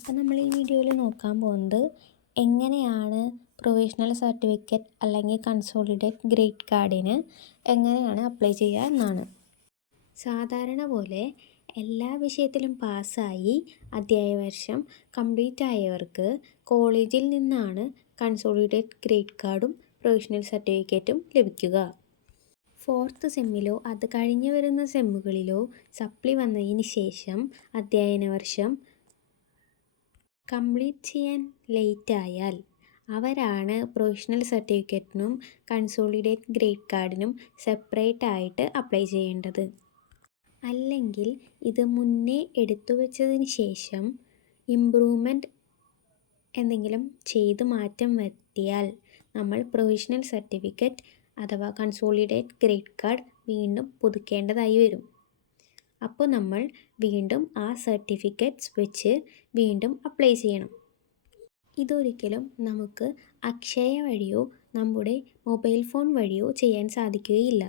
അപ്പോൾ നമ്മൾ ഈ വീഡിയോയിൽ നോക്കാൻ പോകുന്നത് എങ്ങനെയാണ് പ്രൊവിഷണൽ സർട്ടിഫിക്കറ്റ് അല്ലെങ്കിൽ കൺസോളിഡേറ്റ് ഗ്രേഡ് കാർഡിന് എങ്ങനെയാണ് അപ്ലൈ ചെയ്യുക എന്നാണ്. സാധാരണ പോലെ എല്ലാ വിഷയത്തിലും പാസ്സായി അധ്യായ വർഷം കംപ്ലീറ്റ് ആയവർക്ക് കോളേജിൽ നിന്നാണ് കൺസോളിഡേറ്റ് ഗ്രേഡ് കാർഡും പ്രൊവിഷണൽ സർട്ടിഫിക്കറ്റും ലഭിക്കുക. 4th സെമ്മിലോ അത് കഴിഞ്ഞ് വരുന്ന സെമ്മുകളിലോ സപ്ലി വന്നതിന് ശേഷം അധ്യയന വർഷം കംപ്ലീറ്റ് ചെയ്യാൻ ലേറ്റ് ആയാൽ അവരാണ് പ്രൊവിഷണൽ സർട്ടിഫിക്കറ്റിനും കൺസോളിഡേറ്റ് ഗ്രേഡ് കാർഡിനും സെപ്പറേറ്റ് ആയിട്ട് അപ്ലൈ ചെയ്യേണ്ടത്. അല്ലെങ്കിൽ ഇത് മുന്നേ എടുത്തു വച്ചതിന് ശേഷം ഇംപ്രൂവ്മെൻറ്റ് എന്തെങ്കിലും ചെയ്ത് മാറ്റം വരുത്തിയാൽ നമ്മൾ പ്രൊവിഷണൽ സർട്ടിഫിക്കറ്റ് അഥവാ കൺസോളിഡേറ്റ് ഗ്രേഡ് കാർഡ് വീണ്ടും പുതുക്കേണ്ടതായി വരും. അപ്പോൾ നമ്മൾ വീണ്ടും ആ സർട്ടിഫിക്കറ്റ്സ് വെച്ച് വീണ്ടും അപ്ലൈ ചെയ്യണം. ഇതൊരിക്കലും നമുക്ക് അക്ഷയ വഴിയോ നമ്മുടെ മൊബൈൽ ഫോൺ വഴിയോ ചെയ്യാൻ സാധിക്കുകയില്ല.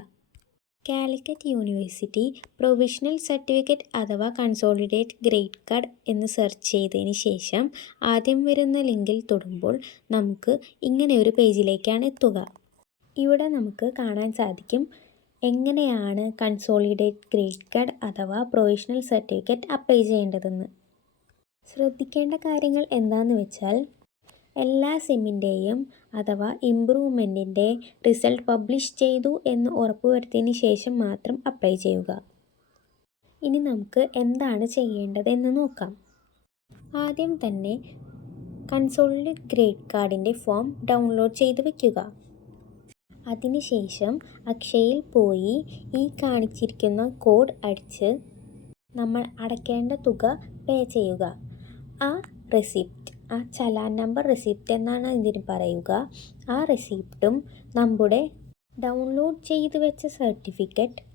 കാലിക്കറ്റ് യൂണിവേഴ്സിറ്റി പ്രൊവിഷണൽ സർട്ടിഫിക്കറ്റ് അഥവാ കൺസോളിഡേറ്റ് ഗ്രേഡ് കാർഡ് എന്ന് സെർച്ച് ചെയ്തതിന് ശേഷം ആദ്യം വരുന്ന ലിങ്കിൽ തൊടുമ്പോൾ നമുക്ക് ഇങ്ങനെ ഒരു പേജിലേക്കാണ് എത്തുക. ഇവിടെ നമുക്ക് കാണാൻ സാധിക്കും എങ്ങനെയാണ് കൺസോളിഡേറ്റ് ഗ്രേഡ് കാർഡ് അഥവാ പ്രൊവിഷണൽ സർട്ടിഫിക്കറ്റ് അപ്ലൈ ചെയ്യേണ്ടതെന്ന്. ശ്രദ്ധിക്കേണ്ട കാര്യങ്ങൾ എന്താണെന്ന് വെച്ചാൽ എല്ലാ സെമ്മിൻ്റെയും അഥവാ ഇംപ്രൂവ്മെൻറ്റിൻ്റെ റിസൾട്ട് പബ്ലിഷ് ചെയ്തു എന്ന് ഉറപ്പുവരുത്തിയതിന് ശേഷം മാത്രം അപ്ലൈ ചെയ്യുക. ഇനി നമുക്ക് എന്താണ് ചെയ്യേണ്ടതെന്ന് നോക്കാം. ആദ്യം തന്നെ കൺസോളിഡേറ്റ് ഗ്രേഡ് കാർഡിൻ്റെ ഫോം ഡൗൺലോഡ് ചെയ്ത് വയ്ക്കുക. അതിനുശേഷം അക്ഷയയിൽ പോയി ഈ കാണിച്ചിരിക്കുന്ന കോഡ് അടിച്ച് നമ്മൾ അടയ്ക്കേണ്ട തുക പേ ചെയ്യുക. ആ റെസിപ്റ്റ്, ആ ചലാൻ നമ്പർ റെസിപ്റ്റ് എന്നാണ് ഇതിന് പറയുക, ആ റെസിപ്റ്റും നമ്മുടെ ഡൗൺലോഡ് ചെയ്ത് വെച്ച സർട്ടിഫിക്കറ്റ്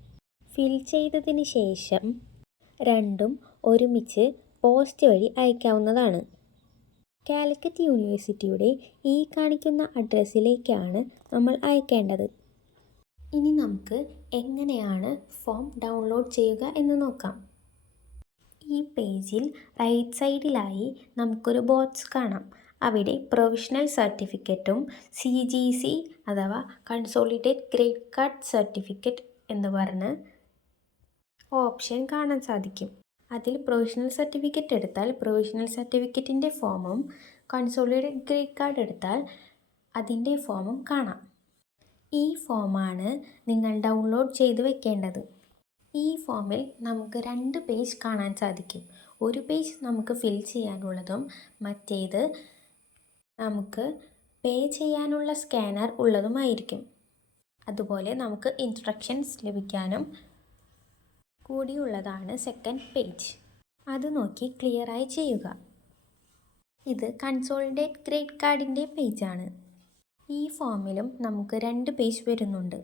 ഫിൽ ചെയ്തതിന് ശേഷം രണ്ടും ഒരുമിച്ച് പോസ്റ്റ് വഴി അയക്കാവുന്നതാണ്. കാലിക്കറ്റ് യൂണിവേഴ്സിറ്റിയുടെ ഈ കാണിക്കുന്ന അഡ്രസ്സിലേക്കാണ് നമ്മൾ അയക്കേണ്ടത്. ഇനി നമുക്ക് എങ്ങനെയാണ് ഫോം ഡൗൺലോഡ് ചെയ്യുക എന്ന് നോക്കാം. ഈ പേജിൽ റൈറ്റ് സൈഡിലായി നമുക്കൊരു ബോക്സ് കാണാം. അവിടെ പ്രൊവിഷണൽ സർട്ടിഫിക്കറ്റും CGC അഥവാ കൺസോളിഡേറ്റ് ഗ്രേഡ് കാർഡ് സർട്ടിഫിക്കറ്റ് എന്ന് പറഞ്ഞ് ഓപ്ഷൻ കാണാൻ സാധിക്കും. അതിൽ പ്രൊവിഷണൽ സർട്ടിഫിക്കറ്റ് എടുത്താൽ പ്രൊവിഷണൽ സർട്ടിഫിക്കറ്റിൻ്റെ ഫോമും കൺസോളിഡേറ്റ് ഗ്രേഡ് കാർഡ് എടുത്താൽ അതിൻ്റെ ഫോമും കാണാം. ഈ ഫോമാണ് നിങ്ങൾ ഡൗൺലോഡ് ചെയ്ത് വെക്കേണ്ടത്. ഈ ഫോമിൽ നമുക്ക് 2 പേജ് കാണാൻ സാധിക്കും. ഒരു പേജ് നമുക്ക് ഫിൽ ചെയ്യാനുള്ളതും മറ്റേത് നമുക്ക് പേ ചെയ്യാനുള്ള സ്കാനർ ഉള്ളതുമായിരിക്കും. അതുപോലെ നമുക്ക് ഇൻസ്ട്രക്ഷൻസ് ലഭിക്കാനും കൂടിയുള്ളതാണ് സെക്കൻഡ് പേജ്. അത് നോക്കി ക്ലിയറായി ചെയ്യുക. ഇത് കൺസോളിഡേറ്റ് ഗ്രേഡ് കാർഡിൻ്റെ പേജാണ്. ഈ ഫോമിലും നമുക്ക് 2 പേജ് വരുന്നുണ്ട്.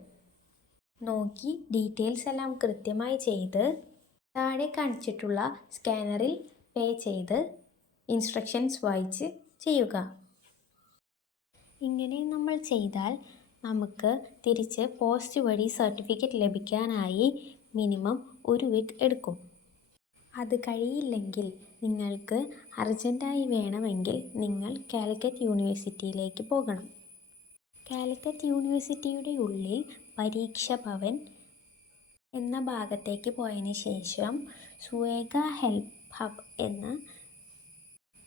നോക്കി ഡീറ്റെയിൽസ് എല്ലാം കൃത്യമായി ചെയ്ത് താഴെ കാണിച്ചിട്ടുള്ള സ്കാനറിൽ പേ ചെയ്ത് ഇൻസ്ട്രക്ഷൻസ് വായിച്ച് ചെയ്യുക. ഇങ്ങനെ നമ്മൾ ചെയ്താൽ നമുക്ക് തിരിച്ച് പോസ്റ്റ് വഴി സർട്ടിഫിക്കറ്റ് ലഭിക്കാനായി മിനിമം 1 വീക്ക് എടുക്കും. അത് കഴിയില്ലെങ്കിൽ നിങ്ങൾക്ക് അർജൻറ്റായി വേണമെങ്കിൽ നിങ്ങൾ കാലിക്കറ്റ് യൂണിവേഴ്സിറ്റിയിലേക്ക് പോകണം. കാലിക്കറ്റ് യൂണിവേഴ്സിറ്റിയുടെ ഉള്ളിൽ പരീക്ഷ ഭവൻ എന്ന ഭാഗത്തേക്ക് പോയതിന് ശേഷം സുവേഗ ഹെൽപ്പ് ഹബ് എന്ന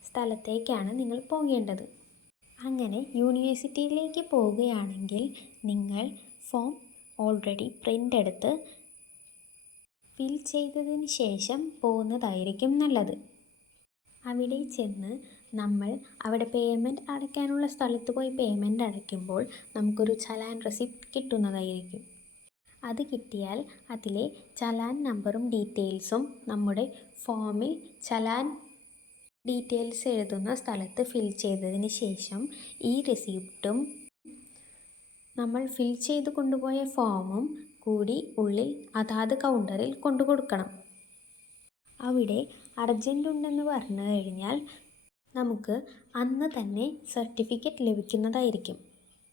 സ്ഥലത്തേക്കാണ് നിങ്ങൾ പോകേണ്ടത്. അങ്ങനെ യൂണിവേഴ്സിറ്റിയിലേക്ക് പോവുകയാണെങ്കിൽ നിങ്ങൾ ഫോം ഓൾറെഡി പ്രിൻ്റ് എടുത്ത് ഫിൽ ചെയ്തതിന് ശേഷം പോകുന്നതായിരിക്കും നല്ലത്. അവിടെ ചെന്ന് നമ്മൾ അവിടെ പേയ്മെൻറ്റ് അടയ്ക്കാനുള്ള സ്ഥലത്ത് പോയി പേയ്മെൻറ്റ് അടയ്ക്കുമ്പോൾ നമുക്കൊരു ചലാൻ റെസിപ്റ്റ് കിട്ടുന്നതായിരിക്കും. അത് കിട്ടിയാൽ അതിലെ ചലാൻ നമ്പറും ഡീറ്റെയിൽസും നമ്മുടെ ഫോമിൽ ചലാൻ ഡീറ്റെയിൽസ് എഴുതുന്ന സ്ഥലത്ത് ഫിൽ ചെയ്തതിന് ശേഷം ഈ റെസിപ്റ്റും നമ്മൾ ഫിൽ ചെയ്ത് കൊണ്ടുപോയ ഫോമും കൂടി ഉള്ളിൽ അതാത് കൗണ്ടറിൽ കൊണ്ടു കൊടുക്കണം. അവിടെ അർജൻറ്റ് ഉണ്ടെന്ന് പറഞ്ഞു കഴിഞ്ഞാൽ നമുക്ക് അന്ന് തന്നെ സർട്ടിഫിക്കറ്റ് ലഭിക്കുന്നതായിരിക്കും.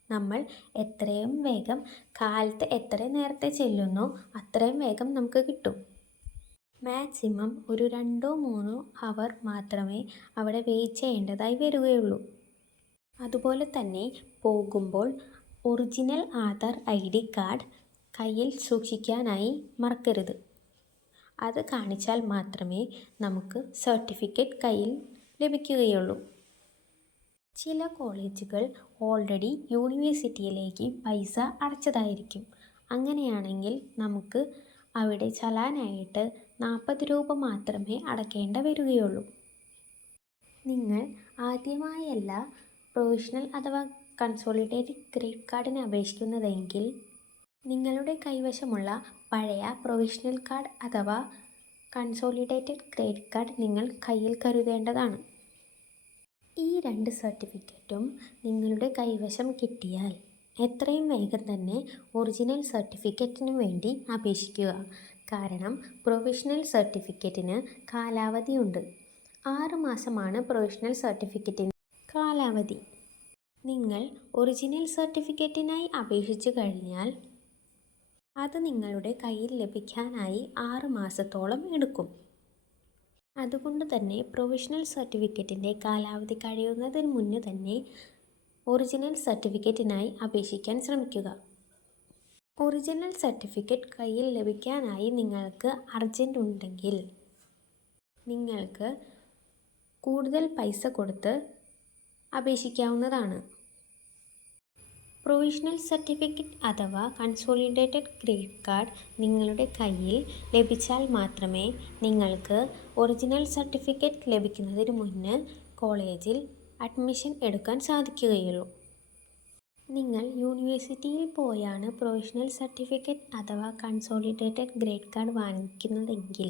നമ്മൾ എത്രയും വേഗം കാലത്ത് എത്ര നേരത്തെ ചെല്ലുന്നോ അത്രയും വേഗം നമുക്ക് കിട്ടും. മാക്സിമം ഒരു 2-3 അവർ മാത്രമേ അവിടെ വെയിറ്റ് ചെയ്യേണ്ടതായി വരികയുള്ളൂ. അതുപോലെ തന്നെ പോകുമ്പോൾ ഒറിജിനൽ ആധാർ ID കാർഡ് കയ്യിൽ സൂക്ഷിക്കാനായി മറക്കരുത്. അത് കാണിച്ചാൽ മാത്രമേ നമുക്ക് സർട്ടിഫിക്കറ്റ് കയ്യിൽ ലഭിക്കുകയുള്ളൂ. ചില കോളേജുകൾ ഓൾറെഡി യൂണിവേഴ്സിറ്റിയിലേക്ക് പൈസ അടച്ചതായിരിക്കും. അങ്ങനെയാണെങ്കിൽ നമുക്ക് അവിടെ ചലാനായിട്ട് 40 രൂപ മാത്രമേ അടയ്ക്കേണ്ട വരികയുള്ളൂ. നിങ്ങൾ ആദ്യമായല്ല പ്രൊവിഷണൽ അഥവാ കൺസോളിഡേറ്റഡ് ഗ്രേഡ് കാർഡിന് അപേക്ഷിക്കുന്നതെങ്കിൽ നിങ്ങളുടെ കൈവശമുള്ള പഴയ പ്രൊവിഷണൽ കാർഡ് അഥവാ കൺസോളിഡേറ്റഡ് ഗ്രേഡ് കാർഡ് നിങ്ങൾ കയ്യിൽ കരുതേണ്ടതാണ്. ഈ 2 സർട്ടിഫിക്കറ്റും നിങ്ങളുടെ കൈവശം കിട്ടിയാൽ എത്രയും വേഗം തന്നെ ഒറിജിനൽ സർട്ടിഫിക്കറ്റിനു വേണ്ടി അപേക്ഷിക്കുക. കാരണം പ്രൊവിഷണൽ സർട്ടിഫിക്കറ്റിന് കാലാവധിയുണ്ട്. 6 മാസമാണ് പ്രൊവിഷണൽ സർട്ടിഫിക്കറ്റിന് കാലാവധി. നിങ്ങൾ ഒറിജിനൽ സർട്ടിഫിക്കറ്റിനായി അപേക്ഷിച്ചു കഴിഞ്ഞാൽ അത് നിങ്ങളുടെ കയ്യിൽ ലഭിക്കാനായി 6 മാസത്തോളം എടുക്കും. അതുകൊണ്ട് തന്നെ പ്രൊവിഷണൽ സർട്ടിഫിക്കറ്റിൻ്റെ കാലാവധി കഴിയുന്നതിന് മുന്നേ തന്നെ ഒറിജിനൽ സർട്ടിഫിക്കറ്റിനായി അപേക്ഷിക്കാൻ ശ്രമിക്കുക. ഒറിജിനൽ സർട്ടിഫിക്കറ്റ് കയ്യിൽ ലഭിക്കാനായി നിങ്ങൾക്ക് അർജൻറ്റ് ഉണ്ടെങ്കിൽ നിങ്ങൾക്ക് കൂടുതൽ പൈസ കൊടുത്ത് അപേക്ഷിക്കാവുന്നതാണ്. പ്രൊവിഷണൽ സർട്ടിഫിക്കറ്റ് അഥവാ കൺസോളിഡേറ്റഡ് ഗ്രേഡ് കാർഡ് നിങ്ങളുടെ കയ്യിൽ ലഭിച്ചാൽ മാത്രമേ നിങ്ങൾക്ക് ഒറിജിനൽ സർട്ടിഫിക്കറ്റ് ലഭിക്കുന്നതിന് മുന്നേ കോളേജിൽ അഡ്മിഷൻ എടുക്കാൻ സാധിക്കുകയുള്ളൂ. നിങ്ങൾ യൂണിവേഴ്സിറ്റിയിൽ പോയാണ് പ്രൊവിഷണൽ സർട്ടിഫിക്കറ്റ് അഥവാ കൺസോളിഡേറ്റഡ് ഗ്രേഡ് കാർഡ് വാങ്ങിക്കുന്നതെങ്കിൽ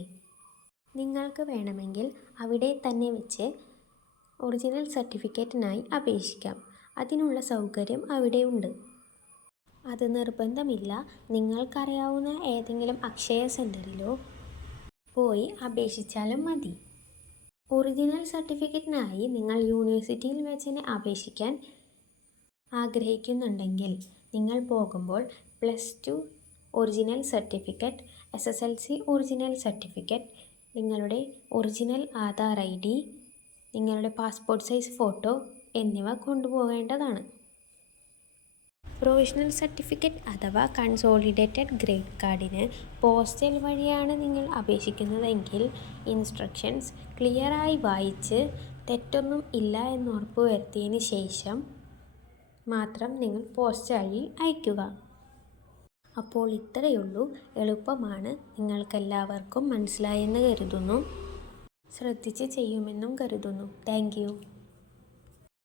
നിങ്ങൾക്ക് വേണമെങ്കിൽ അവിടെ തന്നെ വെച്ച് ഒറിജിനൽ സർട്ടിഫിക്കറ്റിനായി അപേക്ഷിക്കാം. അതിനുള്ള സൗകര്യം അവിടെയുണ്ട്. അത് നിർബന്ധമില്ല. നിങ്ങൾക്കറിയാവുന്ന ഏതെങ്കിലും അക്ഷയ സെൻറ്ററിലോ പോയി അപേക്ഷിച്ചാലും മതി. ഒറിജിനൽ സർട്ടിഫിക്കറ്റിനായി നിങ്ങൾ യൂണിവേഴ്സിറ്റിയിൽ വെച്ച് തന്നെ അപേക്ഷിക്കാൻ ആഗ്രഹിക്കുന്നുണ്ടെങ്കിൽ നിങ്ങൾ പോകുമ്പോൾ +2 original certificate, SSLC original certificate, നിങ്ങളുടെ ഒറിജിനൽ ആധാർ ID, നിങ്ങളുടെ പാസ്പോർട്ട് സൈസ് ഫോട്ടോ എന്നിവ കൊണ്ടുപോകേണ്ടതാണ്. പ്രൊവിഷണൽ സർട്ടിഫിക്കറ്റ് അഥവാ കൺസോളിഡേറ്റഡ് ഗ്രേഡ് കാർഡിന് പോസ്റ്റൽ വഴിയാണ് നിങ്ങൾ അപേക്ഷിക്കുന്നതെങ്കിൽ ഇൻസ്ട്രക്ഷൻസ് ക്ലിയറായി വായിച്ച് തെറ്റൊന്നും ഇല്ല എന്ന് ഉറപ്പുവരുത്തിയതിന് ശേഷം മാത്രം നിങ്ങൾ പോസ്റ്റ് വഴി അയയ്ക്കുക. അപ്പോൾ ഇത്രയുള്ളൂ. എളുപ്പമാണ്. നിങ്ങൾക്കെല്ലാവർക്കും മനസ്സിലായെന്ന് കരുതുന്നു. ശ്രദ്ധിച്ച് ചെയ്യുമെന്നും കരുതുന്നു. Thank you.